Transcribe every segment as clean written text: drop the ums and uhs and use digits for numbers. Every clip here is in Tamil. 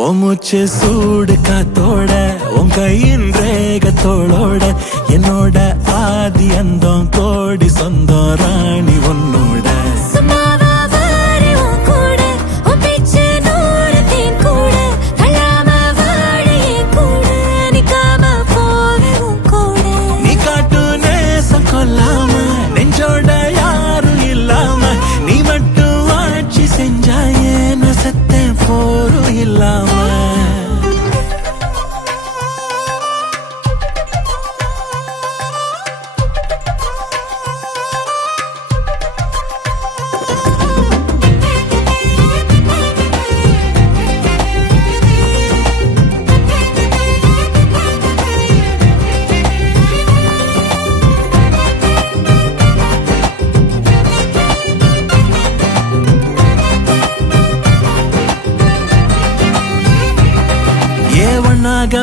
மூச்சு சூடு காத்தோட உன் கையின் ரேகத்தோளோட என்னோட ஆதி அந்தம் கோடி சொந்தம் ராணி உன்னோட நீ காட்டு நேசம் கொல்லாம நெஞ்சோட யாரும் இல்லாம நீ மட்டும் ஆட்சி செஞ்சாயே நசத்தேன் போரும் இல்லாம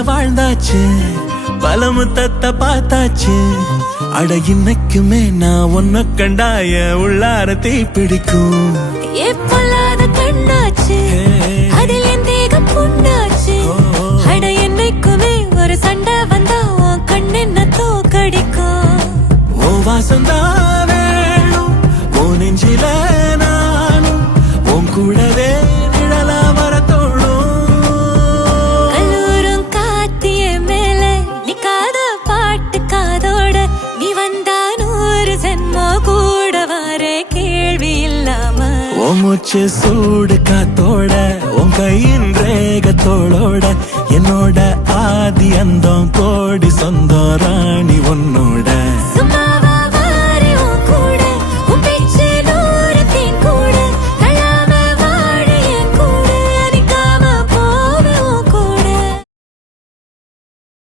வாழ்ந்தாச்சு பலமுத்தத்தை பார்த்தாச்சு அட இன்னைக்குமே நான் உன்ன கண்டாய உள்ளார தீ பிடிக்கும் கண்ணாச்சு அதில் என் தேகம் புண்ணாச்சு அட என்னைக்குமே ஒரு சண்டை வந்தா உன் கண் என்ன தோக்கடிக்கும் ஓ வாசந்தா வேணும் ஓ நெஞ்சில நானும் உன் கூடவே நிழலா வரத்தோடும் மூச்சு சூடு காத்தோட உன் கையின் ரேகத்தோளோட என்னோட ஆதி அந்தம் கோடி சொந்தம்